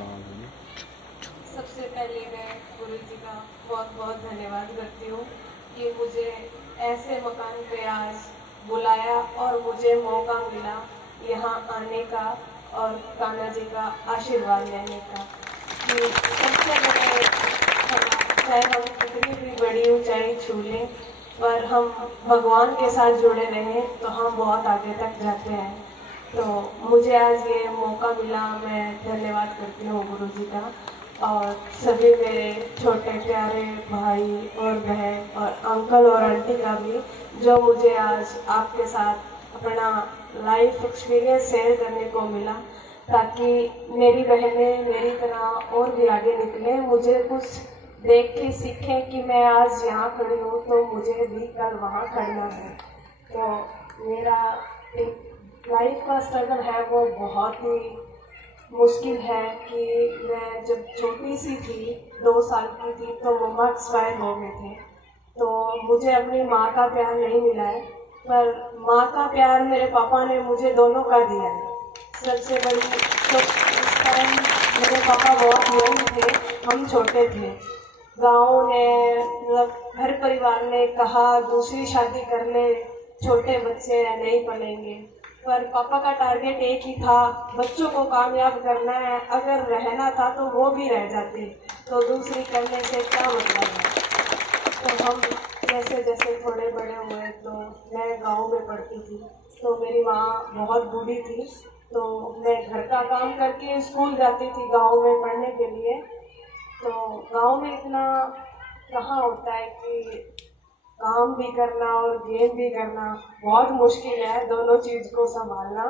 सबसे पहले मैं गुरु जी का बहुत बहुत धन्यवाद करती हूँ कि मुझे ऐसे मकान पे आज बुलाया और मुझे मौका मिला यहाँ आने का और कान्हा जी का आशीर्वाद लेने का। कि सबसे बड़े चाहे हम कितनी भी बड़ी ऊंचाई छू लें, पर हम भगवान के साथ जुड़े रहें तो हम बहुत आगे तक जाते हैं। तो मुझे आज ये मौका मिला, मैं धन्यवाद करती हूँ गुरु जी का और सभी मेरे छोटे प्यारे भाई और बहन और अंकल और आंटी का भी, जो मुझे आज आपके साथ अपना लाइफ एक्सपीरियंस शेयर करने को मिला, ताकि मेरी बहनें मेरी तरह और भी आगे निकले, मुझे कुछ देख के सीखें कि मैं आज यहाँ खड़ी हूँ तो मुझे भी कल वहाँ खड़ना है। तो मेरा एक लाइफ का स्ट्रगल है वो बहुत ही मुश्किल है कि मैं जब छोटी सी थी, 2 साल की थी, तो मम्मा एक्सपायर हो गए थे। तो मुझे अपनी माँ का प्यार नहीं मिला है, पर माँ का प्यार मेरे पापा ने मुझे दोनों का दिया है। सबसे बड़ी तो उस टाइम मेरे पापा बहुत यंग थे, हम छोटे थे। गाँव ने मतलब घर परिवार ने कहा दूसरी शादी कर ले, छोटे बच्चे नहीं पलेंगे, पर पापा का टारगेट एक ही था, बच्चों को कामयाब करना है। अगर रहना था तो वो भी रह जाते, तो दूसरी करने से क्या मतलब है। तो हम जैसे जैसे थोड़े बड़े हुए तो मैं गांव में पढ़ती थी, तो मेरी माँ बहुत बूढ़ी थी, तो मैं घर का काम करके स्कूल जाती थी गांव में पढ़ने के लिए। तो गांव में इतना कहाँ होता है कि काम भी करना और गेम भी करना बहुत मुश्किल है, दोनों चीज़ को संभालना।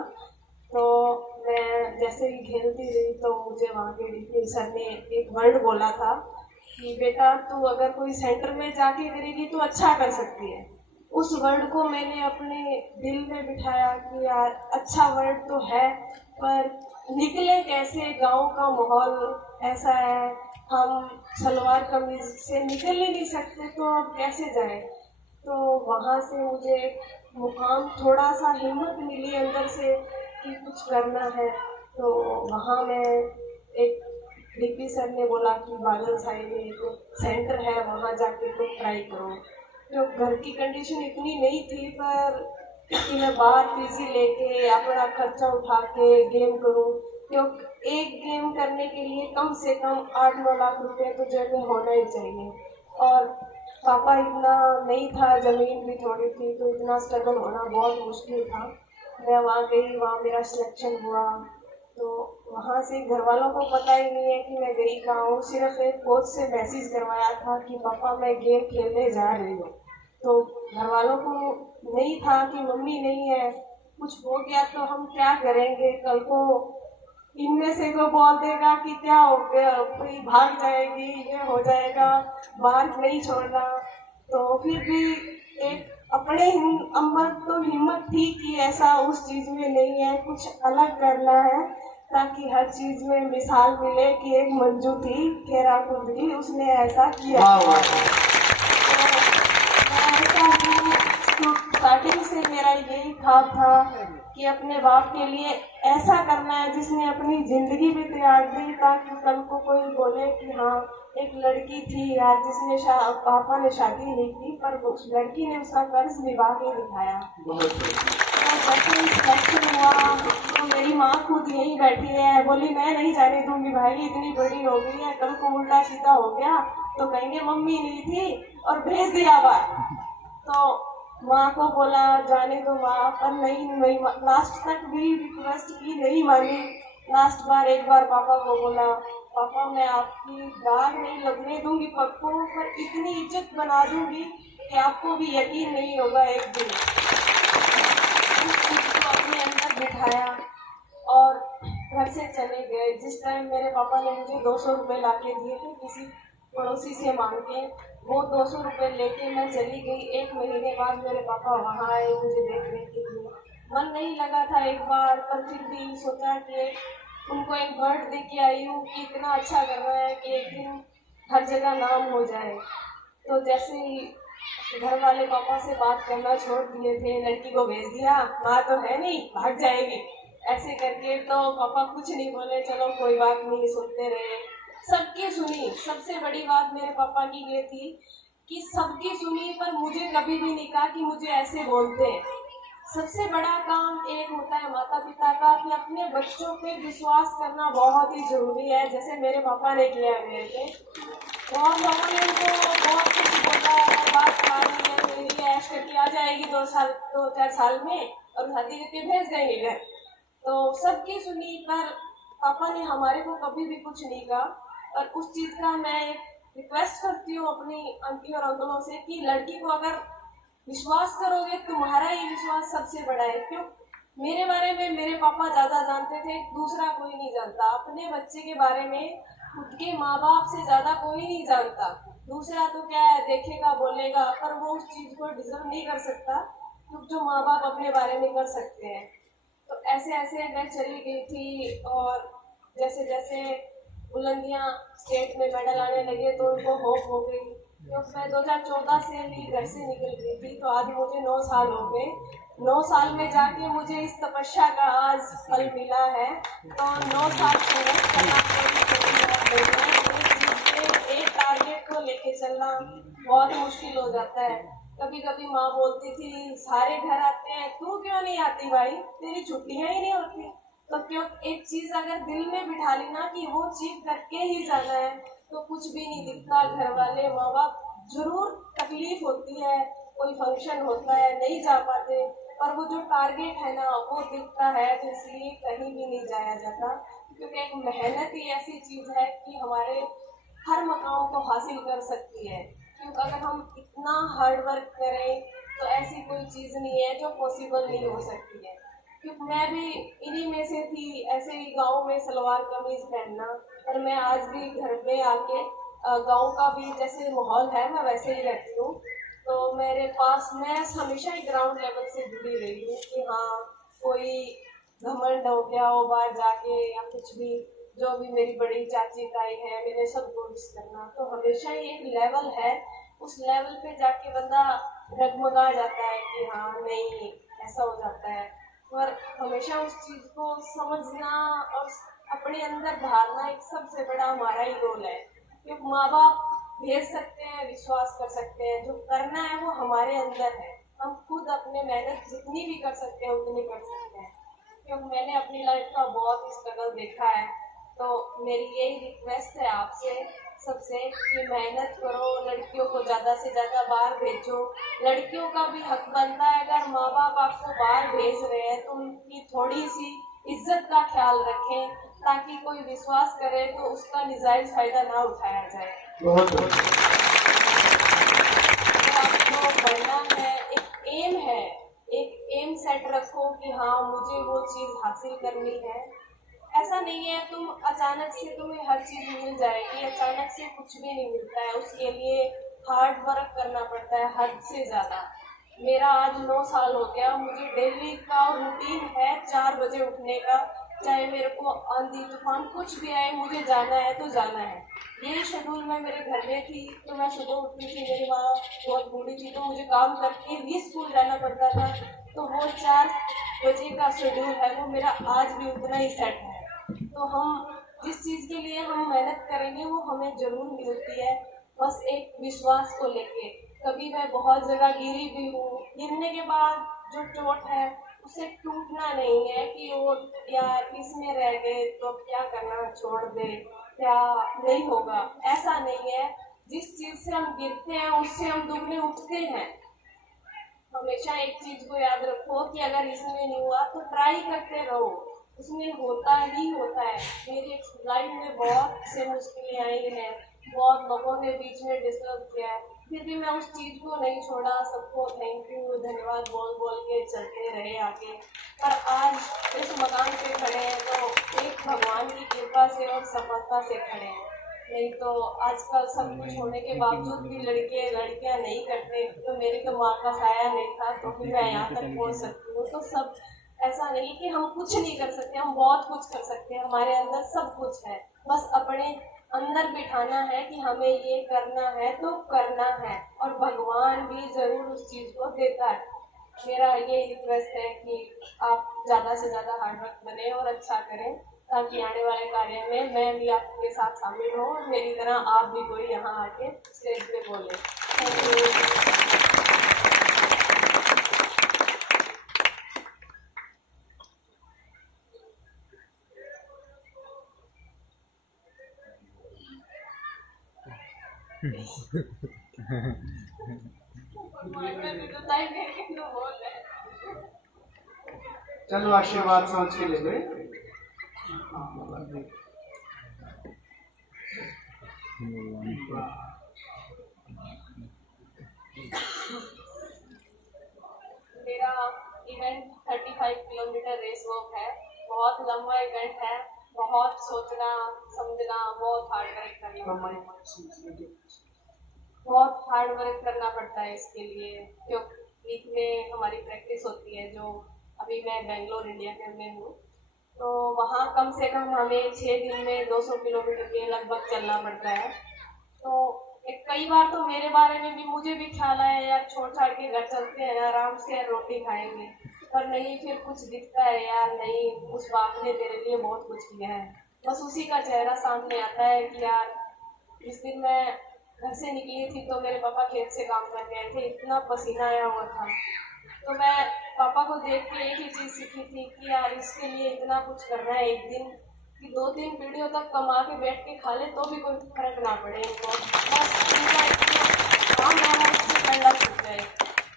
तो मैं जैसे ही खेलती रही तो मुझे वहाँ के डीपी सर ने एक वर्ड बोला था कि बेटा तू अगर कोई सेंटर में जाके करेगी तो अच्छा कर सकती है। उस वर्ड को मैंने अपने दिल में बिठाया कि यार अच्छा वर्ड तो है, पर निकले कैसे, गांव का माहौल ऐसा है, हम सलवार कमीज से निकल ही नहीं सकते, तो अब कैसे जाए। तो वहाँ से मुझे मुकाम थोड़ा सा हिम्मत मिली अंदर से कि कुछ करना है। तो वहाँ मैं एक डीपी सर ने बोला कि बादल साइड में एक सेंटर है, वहाँ जाके तुम ट्राई करो। तो घर की कंडीशन इतनी नहीं थी, पर कि मैं बाहर पीजी लेके अपना खर्चा उठा के गेम करूँ, क्योंकि एक गेम करने के लिए कम से कम 8-9 लाख रुपए तो जेब में होना ही चाहिए। और पापा इतना नहीं था, ज़मीन भी थोड़ी थी, तो इतना स्ट्रगल होना बहुत मुश्किल था। मैं वहाँ गई, वहाँ मेरा सिलेक्शन हुआ, तो वहाँ से घर वालों को पता ही नहीं है कि मैं गई कहाँ हूँ। सिर्फ एक कोच से मैसेज करवाया था कि पापा मैं गेम खेलने जा रही हूँ। तो घर वालों को नहीं था कि मम्मी नहीं है, कुछ हो गया तो हम क्या करेंगे, कल को इनमें से कोई बोल देगा कि क्या हो गया, कोई भाग जाएगी, ये हो जाएगा, बाहर नहीं छोड़ना। तो फिर भी एक अपने अंदर तो हिम्मत थी कि ऐसा उस चीज में नहीं है, कुछ अलग करना है, ताकि हर चीज में मिसाल मिले कि एक मंजू थी खेरा कुंदरी, उसने ऐसा किया। तो स्टार्टिंग से मेरा यही ख्वाब था कि अपने बाप के लिए ऐसा करना है जिसने अपनी जिंदगी भी त्याग दी, ताकि कल को कोई बोले कि हाँ एक लड़की थी यार जिसने पापा ने शादी नहीं की, पर उस लड़की ने उसका कर्ज निभा के दिखाया। तो जैसे सिलेक्शन हुआ तो मेरी माँ खुद यही बैठी है, बोली मैं नहीं जाने दूंगी भाई, इतनी बड़ी हो गई है, कल को उल्टा सीधा हो गया तो कहेंगे मम्मी नहीं थी और भेज दिया बाहर। तो माँ को बोला जाने दो माँ, पर नहीं लास्ट तक भी रिक्वेस्ट की, नहीं मानी। लास्ट बार एक बार पापा को बोला पापा मैं आपकी दाग नहीं लगने दूंगी पक्को, पर इतनी इज्जत बना दूंगी कि आपको भी यकीन नहीं होगा एक दिन। उस चीज को अपने अंदर बिठाया और घर से चले गए। जिस टाइम मेरे पापा ने मुझे 200 रुपये ला के दिए थे किसी पड़ोसी से मांग के, वो 200 रुपये लेके मैं चली गई। 1 महीने बाद मेरे पापा वहाँ आए मुझे देखने के लिए। मन नहीं लगा था एक बार, पर फिर भी सोचा कि उनको एक वर्ड दे के आई हूँ कि इतना अच्छा कर रहा है कि एक दिन हर जगह नाम हो जाए। तो जैसे ही घर वाले पापा से बात करना छोड़ दिए थे, लड़की को भेज दिया, माँ तो है नहीं भाग जाएगी, ऐसे करके तो पापा कुछ नहीं बोले, चलो कोई बात नहीं, सुनते रहे, सबकी सुनी। सबसे बड़ी बात मेरे पापा की ये थी कि सबकी सुनी, पर मुझे कभी भी नहीं कहा कि मुझे ऐसे बोलते हैं। सबसे बड़ा काम एक होता है माता पिता का कि अपने बच्चों पे विश्वास करना बहुत ही जरूरी है, जैसे मेरे पापा ने किया है मेरे पे। बहुत लोगों ने उनको बहुत कुछ बोला, और बात मानी है, मेरी ऐश करके आ जाएगी 2-4 साल में और शादी करके भेज देंगे घर। तो सबकी सुनी, पर पापा ने हमारे को कभी भी कुछ नहीं कहा। और उस चीज़ का मैं रिक्वेस्ट करती हूँ अपनी आंटी और अंकलों से कि लड़की को अगर विश्वास करोगे, तुम्हारा ही विश्वास सबसे बड़ा है। क्यों? मेरे बारे में मेरे पापा ज़्यादा जानते थे, दूसरा कोई नहीं जानता। अपने बच्चे के बारे में खुद के माँ बाप से ज़्यादा कोई नहीं जानता। दूसरा तो क्या है, देखेगा बोलेगा, पर वो उस चीज़ को डिजर्व नहीं कर सकता जो माँ बाप अपने बारे में कर सकते हैं। तो ऐसे ऐसे मैं चली गई थी, और जैसे जैसे बुलंदियाँ स्टेट में मेडल आने लगे तो उनको होप हो गई। क्योंकि मैं 2014 से ही घर से निकल गई थी, तो आज मुझे 9 साल हो गए। 9 साल में जाके मुझे इस तपस्या का आज फल मिला है। तो 9 साल मेहनत करना कोई छोटी बात नहीं है। एक टारगेट को लेके चलना बहुत मुश्किल हो जाता है। कभी कभी माँ बोलती थी, सारे घर आते हैं, तू क्यों नहीं आती भाई, तेरी छुट्टियां ही नहीं होती। तो क्यों एक चीज अगर दिल में बिठा ली ना कि वो चीज करके ही जाना है, तो कुछ भी नहीं दिखता। घर वाले माँ बाप जरूर तकलीफ होती है, कोई फंक्शन होता है नहीं जा पाते, पर वो जो टारगेट है ना वो दिखता है, तो इसलिए कहीं भी नहीं जाया जाता। क्योंकि एक मेहनत ही ऐसी चीज है कि हमारे हर मकाम को हासिल कर सकती है। क्योंकि अगर हम इतना हार्ड वर्क करें तो ऐसी कोई चीज़ नहीं है जो पॉसिबल नहीं हो सकती है। क्योंकि मैं भी इन्हीं में से थी, ऐसे ही गांव में सलवार कमीज पहनना, और मैं आज भी घर पे आके गांव का भी जैसे माहौल है मैं वैसे ही रहती हूँ। तो मेरे पास मैं हमेशा ही ग्राउंड लेवल से जुड़ी रही हूँ कि हाँ, कोई घमंड हो गया हो बाहर जाके या कुछ भी, जो भी मेरी बड़ी चाची ताई है, मेरे सबको मिस करना, तो हमेशा ही एक लेवल है, उस लेवल पे जाके बंदा डगमगा जाता है कि हाँ नहीं, ऐसा हो जाता है। पर हमेशा उस चीज़ को समझना और अपने अंदर धारना एक सबसे बड़ा हमारा ही रोल है। क्योंकि माँ बाप भेज सकते हैं, विश्वास कर सकते हैं, जो करना है वो हमारे अंदर है। हम खुद अपने मेहनत जितनी भी कर सकते हैं उतनी कर सकते हैं। क्योंकि मैंने अपनी लाइफ का बहुत ही स्ट्रगल देखा है। तो मेरी यही रिक्वेस्ट है आपसे सबसे कि मेहनत करो, लड़कियों को ज़्यादा से ज़्यादा बाहर भेजो। लड़कियों का भी हक बनता है, अगर माँ बाप आपको बाहर भेज रहे हैं तो उनकी थोड़ी सी इज्जत का ख्याल रखें, ताकि कोई विश्वास करे तो उसका निजायज फायदा ना उठाया जाए। बहुत बहुत आपको बढ़ना है, एक एम है, एक एम सेट रखो कि हाँ मुझे वो चीज़ हासिल करनी है। ऐसा नहीं है तुम अचानक से तुम्हें हर चीज़ मिल जाएगी, अचानक से कुछ भी नहीं मिलता है। उसके लिए हार्ड वर्क करना पड़ता है, हद से ज़्यादा। मेरा आज 9 साल हो गया, मुझे डेली का रूटीन है 4 बजे उठने का, चाहे मेरे को आंधी तूफान कुछ भी आए, मुझे जाना है तो जाना है। यही शेड्यूल में मेरे घर में थी, तो मैं सुबह उठती थी, मेरी माँ बहुत बूढ़ी थी तो मुझे काम करके भी स्कूल जाना पड़ता था। तो वो 4 बजे का शेड्यूल है वो मेरा आज भी उतना ही सेट है। तो हम जिस चीज़ के लिए हम मेहनत करेंगे वो हमें जरूर मिलती है, बस एक विश्वास को लेके। कभी मैं बहुत जगह गिरी भी हूँ, गिरने के बाद जो चोट है उसे टूटना नहीं है कि वो यार इसमें रह गए तो क्या करना, छोड़ दे, क्या नहीं होगा, ऐसा नहीं है। जिस चीज़ से हम गिरते हैं उससे हम दुगने उठते हैं। हमेशा एक चीज को याद रखो कि अगर इसमें नहीं हुआ तो ट्राई करते रहो, उसमें होता ही होता है। मेरी लाइफ में बहुत से मुश्किलें आई हैं, बहुत लोगों ने बीच में डिस्टर्ब किया है, फिर भी मैं उस चीज को नहीं छोड़ा। सबको थैंक यू धन्यवाद बोल बोल के चलते रहे आगे। पर आज इस मकान पे खड़े हैं तो एक भगवान की कृपा से और सफलता से खड़े हैं। नहीं तो आजकल सब कुछ होने के बावजूद भी लड़कियां नहीं करते। तो मेरी तो माँ का साया नहीं था तो फिर मैं यहाँ तक पहुँच सकती हूँ। तो सब ऐसा नहीं कि हम कुछ नहीं कर सकते, हम बहुत कुछ कर सकते हैं, हमारे अंदर सब कुछ है, बस अपने अंदर बिठाना है कि हमें ये करना है तो करना है, और भगवान भी जरूर उस चीज को देता है। मेरा ये रिक्वेस्ट है कि आप ज़्यादा से ज़्यादा हार्डवर्क बने और अच्छा करें, ताकि आने वाले कार्य में मैं भी आपके साथ शामिल हूँ और मेरी तरह आप भी कोई यहाँ आके स्टेज पे बोले। Thank you. चलो आशीर्वाद सोच के ले लो। मेरा इवेंट 35 किलोमीटर रेस वॉक है। बहुत लंबा इवेंट है, बहुत सोचना समझना, बहुत हार्ड वर्क करना पड़ता है इसके लिए, क्योंकि वीक में हमारी प्रैक्टिस होती है। जो अभी मैं बेंगलोर इंडिया में हूँ, तो वहाँ कम से कम हमें 6 दिन में 200 किलोमीटर के लगभग चलना पड़ता है। तो कई बार तो मेरे बारे में भी मुझे भी ख्याल आया यार छोड़ छाड़ के घर चलते हैं, आराम से रोटी खाएंगे, पर नहीं, फिर कुछ दिखता है यार नहीं, उस बाप ने तेरे लिए बहुत कुछ किया है। बस उसी का चेहरा सामने आता है कि यार जिस दिन मैं घर से निकली थी तो मेरे पापा खेत से काम कर गए थे, इतना पसीना आया हुआ था। तो मैं पापा को देख के एक ही चीज़ सीखी थी कि यार इसके लिए इतना कुछ करना है एक दिन कि 2-3 पीढ़ियों तक कमा के बैठ के खा ले तो भी कोई फर्क ना पड़े इनको, बस इनका काम है उसकी ठंडा छूट जाए।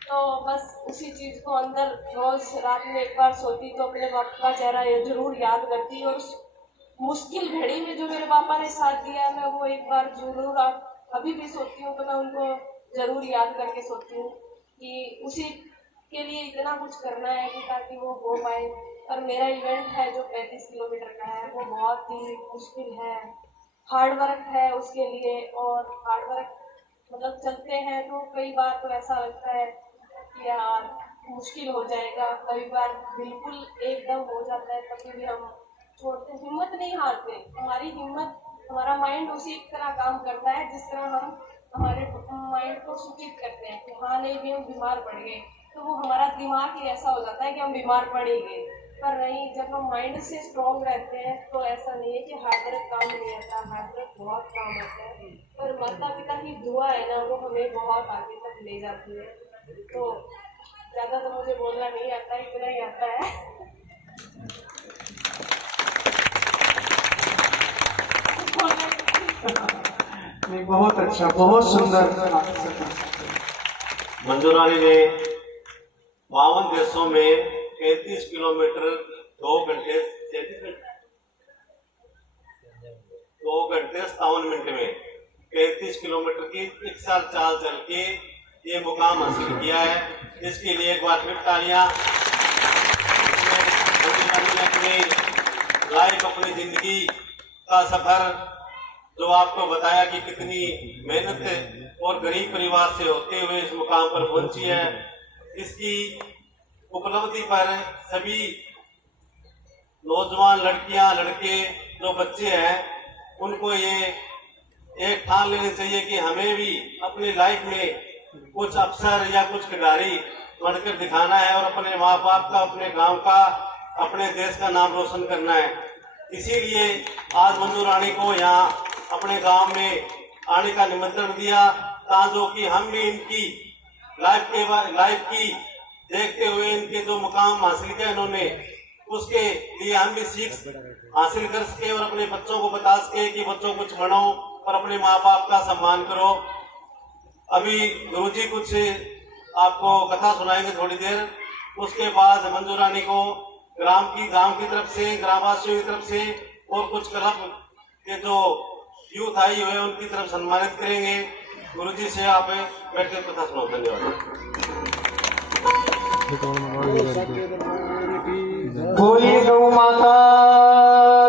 तो बस उसी चीज़ को अंदर रोज़ रात में एक बार सोती तो अपने पापा का चेहरा जरूर याद करती, और उस मुश्किल घड़ी में जो मेरे पापा ने साथ दिया मैं वो एक बार जरूर अभी भी सोचती हूँ, तो मैं उनको ज़रूर याद करके सोचती हूँ कि उसी के लिए इतना कुछ करना है कि ताकि वो हो पाए। और मेरा इवेंट है जो 35 किलोमीटर का है, वो बहुत ही मुश्किल है, हार्ड वर्क है उसके लिए। और हार्ड वर्क मतलब चलते हैं तो कई बार तो ऐसा लगता है कि यार मुश्किल हो जाएगा, कई बार बिल्कुल एकदम हो जाता है, तभी भी हम छोड़ते, हिम्मत नहीं हारते। हमारी हिम्मत, हमारा माइंड उसी तरह काम करता है जिस तरह हम हमारे माइंड को सूचित करते हैं कि हाँ नहीं भी हम बीमार पड़ गए, तो वो हमारा दिमाग ही ऐसा हो जाता है कि हम बीमार पड़ ही गए। पर नहीं, जब हम माइंड से स्ट्रॉन्ग रहते हैं तो ऐसा नहीं है कि हार्ड वर्क काम नहीं आता, हार्ड वर्क बहुत काम आता है। पर माता पिता की दुआ है ना, वो हमें बहुत आगे तक ले जाती है। तो ज़्यादा तो मुझे बोलना नहीं आता, इतना ही आता है। नहीं, बहुत अच्छा, बहुत सुंदर। मंजू रानी ने 52 देशों में 33 किलोमीटर 2 घंटे 57 मिनट में 33 किलोमीटर की 1 साल चाल चल के ये मुकाम हासिल किया है। इसके लिए एक बार फिर तालियां। मंजू रानी ने अपनी लाइफ, अपनी जिंदगी का सफर जो आपको बताया कि कितनी मेहनत और गरीब परिवार से होते हुए इस मुकाम पर पहुंची है, इसकी उपलब्धि पर सभी नौजवान लड़कियां, लड़के, जो बच्चे हैं, उनको ये एक ठान लेनी चाहिए कि हमें भी अपनी लाइफ में कुछ अफसर या कुछ खिलाड़ी बनकर दिखाना है और अपने माँ बाप का, अपने गांव का, अपने देश का नाम रोशन करना है। इसीलिए आज मंजू रानी को यहाँ अपने गांव में आने का निमंत्रण दिया, ताकि कि हम भी इनकी लाइफ की देखते हुए इनके जो मुकाम हासिल किया इन्होंने, उसके लिए हम भी सीख हासिल कर सके और अपने बच्चों को बता सके कि बच्चों कुछ बनो और अपने माँ बाप का सम्मान करो। अभी गुरुजी कुछ आपको कथा सुनाएंगे थोड़ी देर, उसके बाद मंजू रानी को गांव की तरफ से, ग्रामवासियों की तरफ से और कुछ क्लब के जो यूथ आई हुए उनकी तरफ सम्मानित करेंगे। गुरुजी से आप बैठ कर कथा सुनाओ। धन्यवाद। बोलिए गौ माता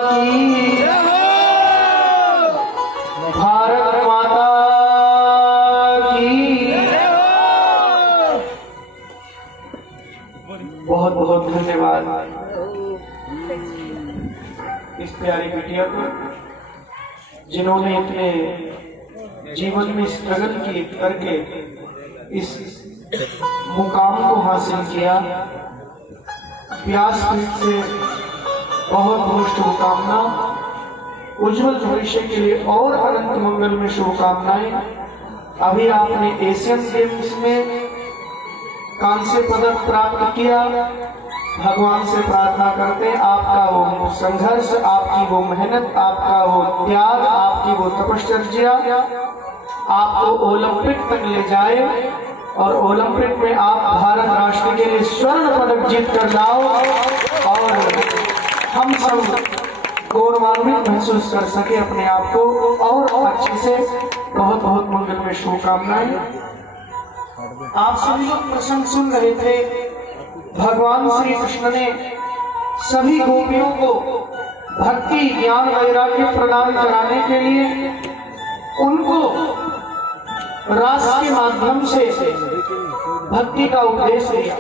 की, भारत माता की। बहुत बहुत धन्यवाद इस प्यारी बिटिया को, जिन्होंने अपने जीवन में स्ट्रगल करके इस मुकाम को हासिल किया। व्यासपीठ से बहुत बहुत शुभकामना, उज्जवल भविष्य के लिए और अनंत मंगल में शुभकामनाएं। अभी आपने एशियन गेम्स में कांस्य पदक प्राप्त किया, भगवान से प्रार्थना करते हैं आपका वो संघर्ष, आपकी वो मेहनत, आपका वो त्याग, आपकी वो तपश्चर्या आपको ओलंपिक तक ले जाए और ओलंपिक में आप भारत राष्ट्र के लिए स्वर्ण पदक जीत कर लाओ और हम सब गौरवान्वित महसूस कर सके अपने आप को और अच्छे से। बहुत बहुत मंगल में शुभकामनाएं। आप सभी लोग प्रसंग सुन रहे थे, भगवान श्री कृष्ण ने सभी गोपियों को भक्ति ज्ञान वैराग्य प्रदान कराने के लिए उनको रास के माध्यम से भक्ति का उपदेश दिया।